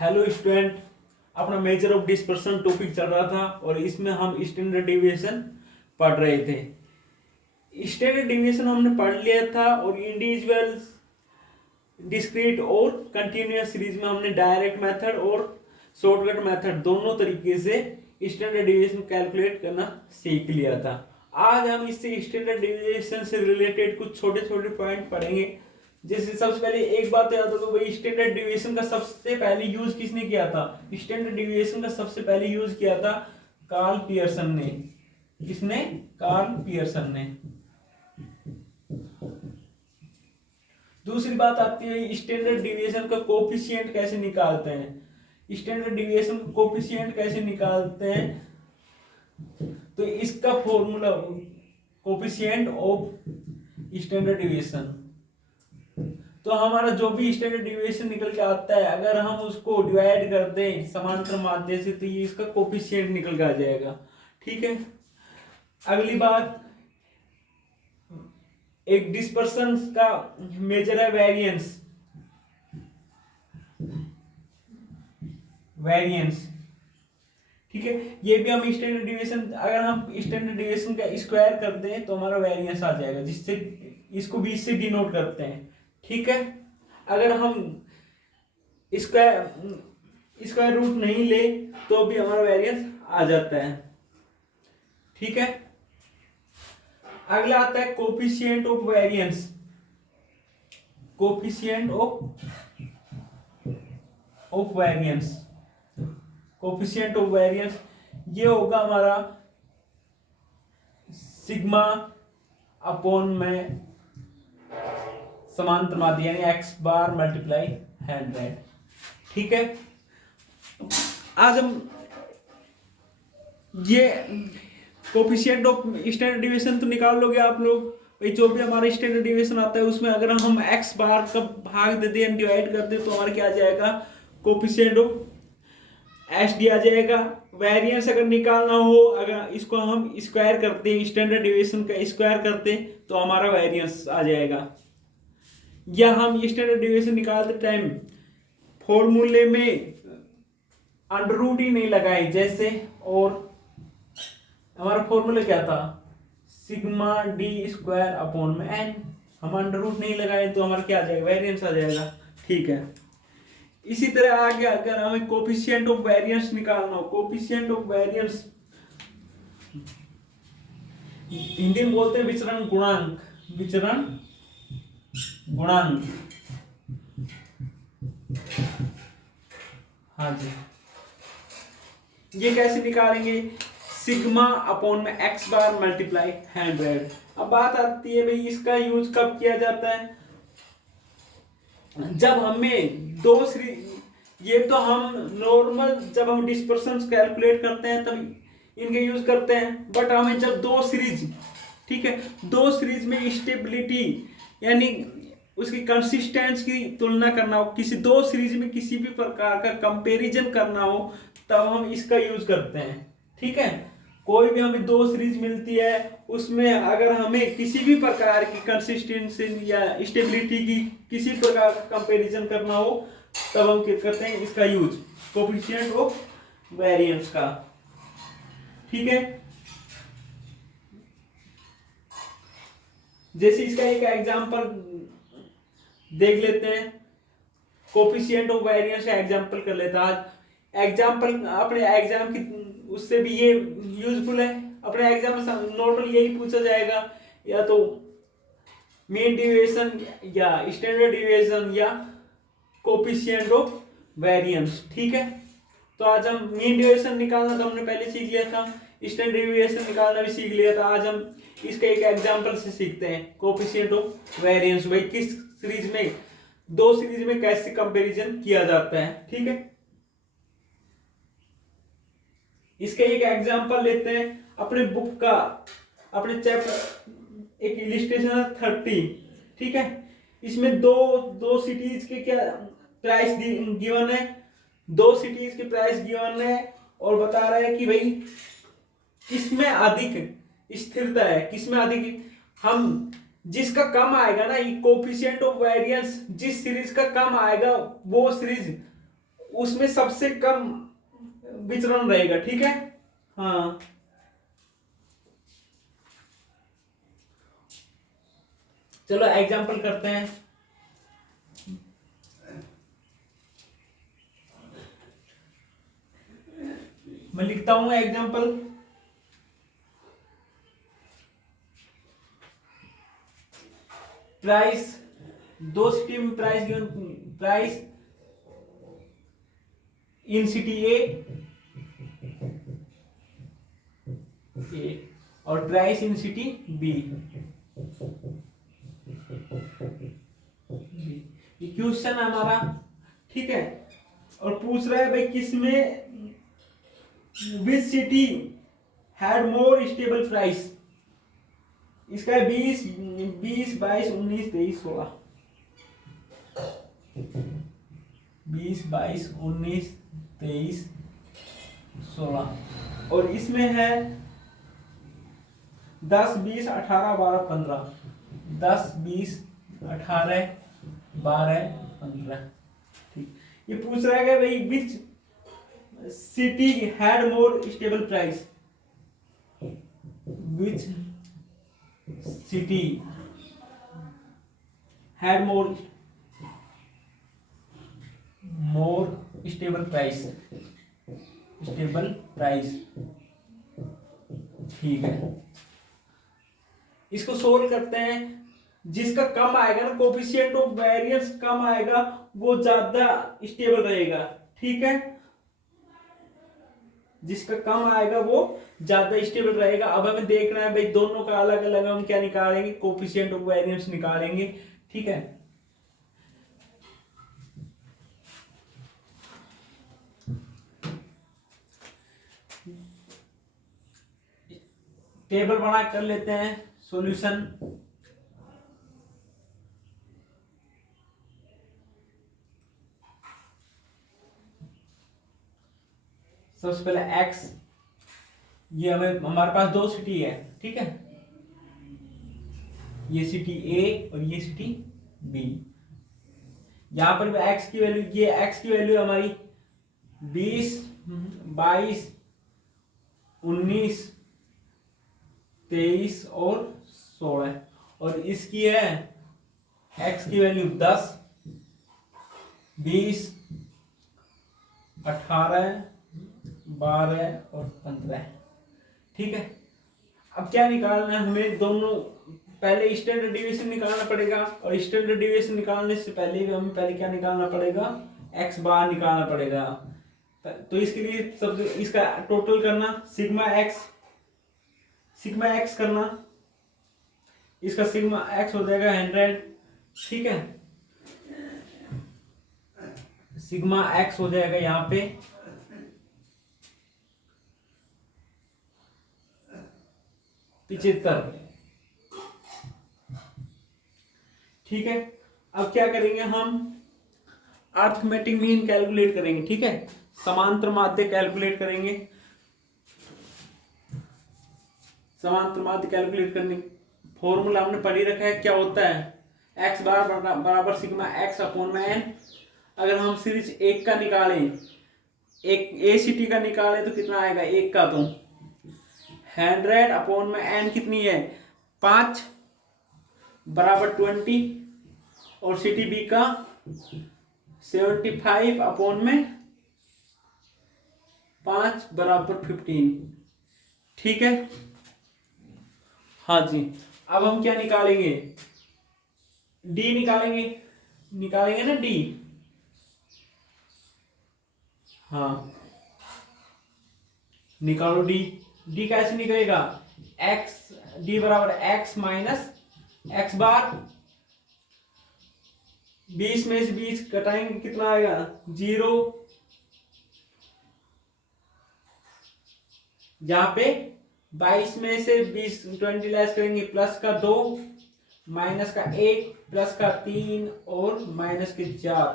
Hello student, अपना measure of dispersion topic चल रहा था और इसमें हम स्टैंडर्ड डेविएशन पढ़ रहे थे। स्टैंडर्ड डेविएशन हमने पढ़ लिया था और इंडिविजुअल, डिस्क्रीट और कंटिन्यूअस सीरीज में हमने डायरेक्ट मेथड और शॉर्टकट मेथड दोनों तरीके से स्टैंडर्ड डेविएशन कैलकुलेट करना सीख लिया था। आज हम इससे स्टैंडर्ड डेविएशन से रिलेटेड कुछ छोटे छोटे पॉइंट पढ़ेंगे। जैसे सबसे पहले एक बात याद रखो भाई, स्टैंडर्ड डेविएशन का सबसे पहले यूज किसने किया था? स्टैंडर्ड डेविएशन का सबसे पहले यूज किया था कार्ल पियर्सन ने। किसने? कार्ल पियर्सन ने। दूसरी बात आती है स्टैंडर्ड डेविएशन का कोफिशिएंट कैसे निकालते हैं। स्टैंडर्ड डेविएशन का कोफिशिएंट कैसे निकालते हैं? तो इसका formula coefficient of standard deviation, तो हमारा जो भी स्टैंडर्ड डेविएशन निकल के आता है, अगर हम उसको डिवाइड कर दें समांतर माध्य से, तो ये इसका कोफिशिएंट निकल के आ जाएगा। ठीक है। अगली बात, एक डिस्पर्सन का मेजर है वेरिएंस। ठीक है, ये भी हम स्टैंडर्ड डेविएशन, अगर हम स्टैंडर्ड डेविएशन का स्क्वायर कर दें तो हमारा वेरिएंस आ जाएगा, जिससे इसको 20 से डिनोट करते हैं। ठीक है। अगर हम स्क्वायर रूट नहीं ले तो भी हमारा वेरिएंस आ जाता है। ठीक है। अगला आता है coefficient of variance. Coefficient of variance, coefficient of variance ये होगा हमारा सिग्मा अपॉन में समांतर माध्य यानी एक्स बार मल्टीप्लाई 100। ठीक है। आज हम ये कोफिशिएंट ऑफ स्टैंडर्ड डेविएशन तो निकाल लोगे आप लोग भाई। जो भी हमारा स्टैंडर्ड डेविएशन आता है उसमें अगर हम एक्स बार का भाग दे दें, डिवाइड कर दें, तो हमारा क्या आ जाएगा? कोफिशिएंट ऑफ एस डी आ जाएगा। वेरिएंस अगर निकालना हो, अगर इसको हम स्क्वायर करते हैं, स्टैंडर्ड डेविएशन का स्क्वायर करते हैं, तो हमारा वेरिएंस आ जाएगा। या हम स्टैंडर्ड डेविएशन निकालते टाइम फॉर्मूले में अंडर रूट ही नहीं लगाए जैसे, और हमारा फॉर्मूला क्या था? सिग्मा डी स्क्वायर अपॉन में एन। हम अंडर रूट नहीं लगाए तो हमारा क्या आ जाएगा? वेरिएंस आ जाएगा। ठीक है। इसी तरह आगे अगर हमें कोफिशिएंट ऑफ वेरिएंस निकालना हो, कोफिशिएंट ऑफ वेरिएंस हिंदी में बोलते हैं विचरण गुणांक। विचरण गुणांक, हाँ जी। ये कैसे निकालेंगे? सिग्मा अपॉन में एक्स बार मल्टीप्लाई 100। अब बात आती है भाई, इसका यूज कब किया जाता है? जब हमें दो सीरीज, ये तो हम नॉर्मल जब हम डिस्पर्सन कैलकुलेट करते हैं तब इनके यूज करते हैं, बट हमें जब दो सीरीज, ठीक है, दो सीरीज में स्टेबिलिटी यानी उसकी कंसिस्टेंस की तुलना करना हो, किसी दो सीरीज में किसी भी प्रकार का कंपैरिजन करना हो, तब हम इसका यूज करते हैं। ठीक है। कोई भी हमें दो सीरीज मिलती है, उसमें अगर हमें किसी भी प्रकार की कंसिस्टेंसी या स्टेबिलिटी की किसी प्रकार का कंपैरिजन करना हो, तब हम क्या करते हैं? इसका यूज, कोफिशिएंट ऑफ वेरिएंस का। ठीक है। जैसे इसका एक एग्जांपल देख लेते हैं, कोफिशिएंट ऑफ वेरिएंस का एग्जांपल कर लेते हैं आज। एग्जांपल अपने एग्जाम की उससे भी ये यूजफुल है। अपने एग्जाम में नॉर्मल यही पूछा जाएगा, या तो मीन डेविएशन या स्टैंडर्ड डेविएशन या कोफिशिएंट ऑफ वेरिएंस। ठीक है। तो आज हम मीन डेविएशन निकालना तो हमने पहले सीख लिया था, स्टैंडर्ड डेविएशन निकालना भी सीख लिया था। आज हम इसका एक एग्जांपल से सीखते हैं, कोफिशिएंट ऑफ वेरिएंस। भाई किस सीरीज में, दो सीरीज में कैसे कंपैरिजन किया जाता है। ठीक है। इसका एक एग्जांपल लेते हैं अपने बुक का, अपने चैप्टर एक इलिस्ट्रेशन है 30। ठीक है। इसमें दो सिटीज के क्या प्राइस गिवन है, दो सिटीज के प्राइस गिवन है, और बता रहा है कि भाई किसमें अधिक स्थिरता है, किसमें अधिक, हम जिसका कम आएगा ना, ये कोफिशिएंट ऑफ वेरिएंस जिस सीरीज का कम आएगा वो सीरीज उसमें सबसे कम विचरण रहेगा, ठीक है। हाँ, चलो एग्जाम्पल करते हैं। मैं लिखता हूं एग्जाम्पल। प्राइस, दो सिटी में price given, price in city A और प्राइस इन सिटी बी। ये क्वेश्चन है हमारा, ठीक है। और पूछ रहा है भाई किसमें which city had more stable price. इसका है 20, 22, 19, 23, 16। 20, 22, 19, 23, 16। और इसमें है 10, 20, 18, 12, 15। 10, 20, 18, 12, 15। ठीक, ये पूछ रहा है कि भाई which city had more stable price. Which city had more stable price. Stable price, ठीक है। इसको सोल्व करते हैं। जिसका कम आएगा ना, कोफिशिएंट ऑफ वेरिएंस कम आएगा वो ज्यादा स्टेबल रहेगा, ठीक है। जिसका कम आएगा वो ज्यादा स्टेबल रहेगा। अब हमें देखना है भाई दोनों का अलग अलग हम क्या निकालेंगे, कोफिशिएंट ऑफ वेरिएंस निकालेंगे, ठीक है। टेबल बना कर लेते हैं सॉल्यूशन। सबसे पहले x, ये हमारे पास दो सिटी है, ठीक है। ये सिटी A और ये सिटी B। यहां पर x की वैल्यू, ये x की वैल्यू हमारी 20, 22, 19, 23 और 16। और इसकी है x की वैल्यू 10, 20, 18, 12 और 15, ठीक है। अब क्या निकालना है हमें, दोनों पहले स्टैंडर्ड डिवीजन निकालना पड़ेगा। और स्टैंडर्ड डिवीजन निकालने से पहले भी हमें पहले क्या निकालना पड़ेगा, x बार निकालना पड़ेगा। तो इसके लिए सबसे इसका टोटल करना, सिग्मा एक्स करना। इसका सिग्मा एक्स हो जाएगा 100, ठीक है। सिग्मा एक्स हो जाएगा यहाँ पे 75, ठीक है। अब क्या करेंगे हम, अरिथमेटिक मीन कैलकुलेट करेंगे, ठीक है। समांतर माध्य कैलकुलेट करेंगे। समांतर माध्य कैलकुलेट करने फॉर्मूला हमने पढ़ ही रखा है, क्या होता है x बार बराबर सिग्मा x अपॉन में n। अगर हम सीरीज एक का निकालें, एक ए सिटी का निकालें तो कितना आएगा, एक का तो 100 अपॉन में n कितनी है 5 बराबर 20। और सिटी बी का 75 अपॉन में 5 बराबर 15, ठीक है। हाँ जी, अब हम क्या निकालेंगे, डी निकालेंगे ना डी। हाँ, निकालो डी कैसे निकलेगा, एक्स, डी बराबर एक्स माइनस एक्स बार। 20 में से 20 कटाएंगे कितना आएगा 0। यहाँ पे 22 में से 20 लेस करेंगे, प्लस का 2, माइनस का 1, प्लस का 3 और माइनस के 4,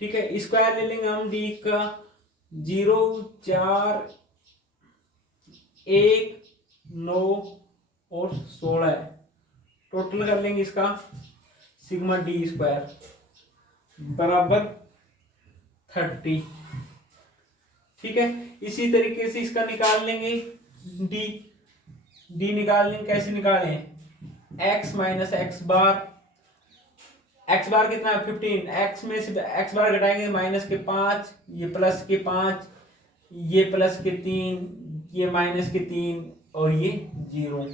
ठीक है। स्क्वायर ले लेंगे हम डी का, 0, 4, 1, 9 और 16, टोटल कर लेंगे इसका, सिग्मा डी स्क्वायर बराबर 30। ठीक है, इसी तरीके से इसका निकाल लेंगे डी। डी निकाल लेंगे, कैसे निकालें, एक्स माइनस एक्स बार। एक्स बार कितना है 15, एक्स में से एक्स बार घटाएंगे माइनस के 5, ये प्लस के 5, ये प्लस के 3, ये माइनस के 3 और ये 0।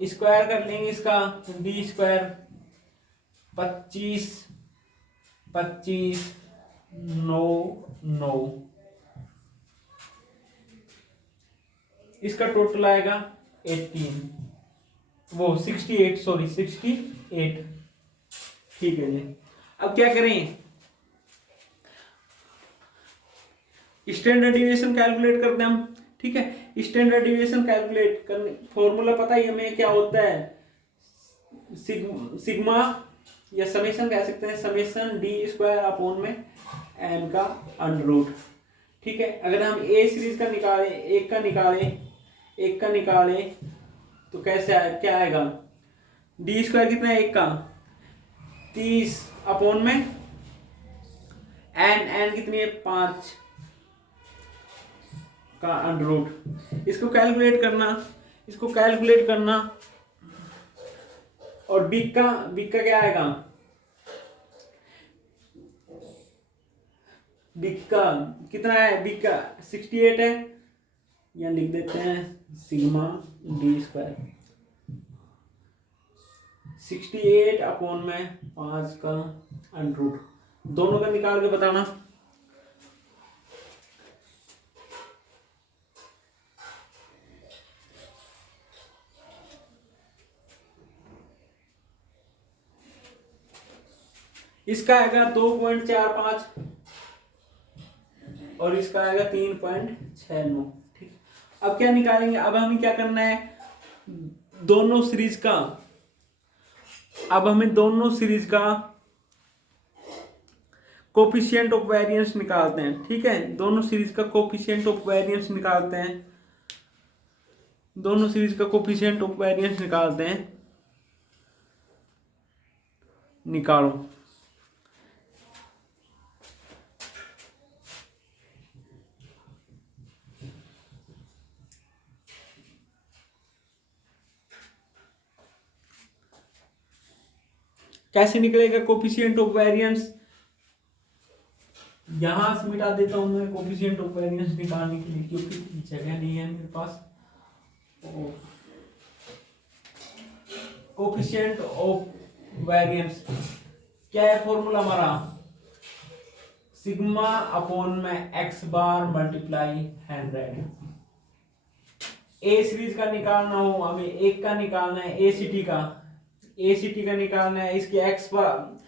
स्क्वायर कर लेंगे इसका, डी स्क्वायर 25 25 9 9, इसका टोटल आएगा 18, वो 68, सॉरी 68। ठीक है जी, अब क्या करें, स्टैंडर्ड डिविएशन कैलकुलेट करते हैं हम। ठीक है, स्टैंडर्ड डिविएशन कैलकुलेट करने फॉर्मूला पता है हमें क्या होता है, सिग्मा या समेशन कह सकते हैं, समेशन डी स्क्वायर अपॉन में एन का अंडर रूट। ठीक है, अगर हम ए सीरीज का निकालें, एक का निकालें तो कैसे क्या आएगा, डी स्क्वायर कितना है, एक का 30 अपॉन में एन कितनी है 5 का अंडर रूट। इसको कैलकुलेट करना और बिग का क्या आएगा, बिग का कितना है, बिग का 68 है, यहाँ लिख देते हैं सिग्मा डी स्क्वायर 68 अपॉन में 5 का अंडर रूट। दोनों का निकाल के बताना। इसका आएगा 2.45 और इसका आएगा 3.69। ठीक, अब क्या निकालेंगे, अब हमें क्या करना है, दोनों सीरीज का, अब हमें दोनों सीरीज का कोफिशिएंट ऑफ वेरिएंस निकालते हैं। ठीक है, दोनों सीरीज का कोफिशिएंट ऑफ वेरिएंस निकालते हैं, दोनों सीरीज का कोफिशिएंट ऑफ वेरिएंस निकालते हैं। निकालो, कैसे निकलेगा कोफिशिएंट ऑफ वेरिएंस, यहां से मिटा देता हूं मैं कोफिशिएंट ऑफ वेरिएंस निकालने के लिए, क्योंकि जगह नहीं है मेरे पास। कोफिशिएंट ऑफ वेरिएंस क्या है फॉर्मूला हमारा, सिग्मा अपॉन में एक्स बार मल्टीप्लाई 100। ए सीरीज का निकालना हो हमें, एक का निकालना है, एसीटी का निकालना है, इसके एक्स बार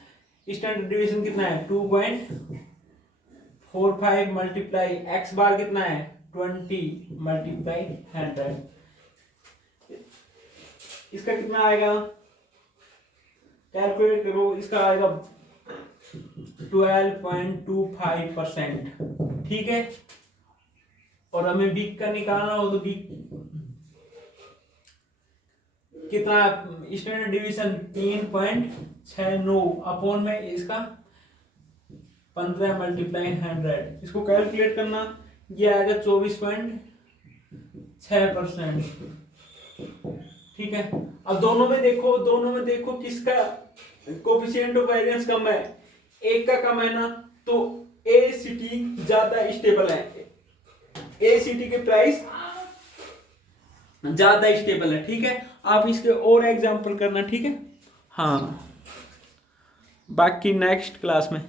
स्टैंडर्ड डिवीजन कितना है 2.45 मल्टीप्लाई एक्स बार कितना है 20 मल्टीप्लाई 100। इसका कितना आएगा, कैलकुलेट करो, इसका आएगा 12.25%। ठीक है, और हमें बिग का निकालना हो तो बिग कितना, स्टैंडर्ड डिवीजन 3.69 अपॉन में इसका 15 मल्टीप्लाई 100। इसको कैलकुलेट करना, ये आएगा 24.6%। ठीक है, अब दोनों में देखो किसका कोफिशिएंट ऑफ वेरिएंस कम है, एक का कम है ना, तो एसीटी ज्यादा स्टेबल है, एसीटी के प्राइस ज्यादा स्टेबल है। ठीक है, आप इसके और एग्जांपल करना। ठीक है, हाँ, बाकी नेक्स्ट क्लास में।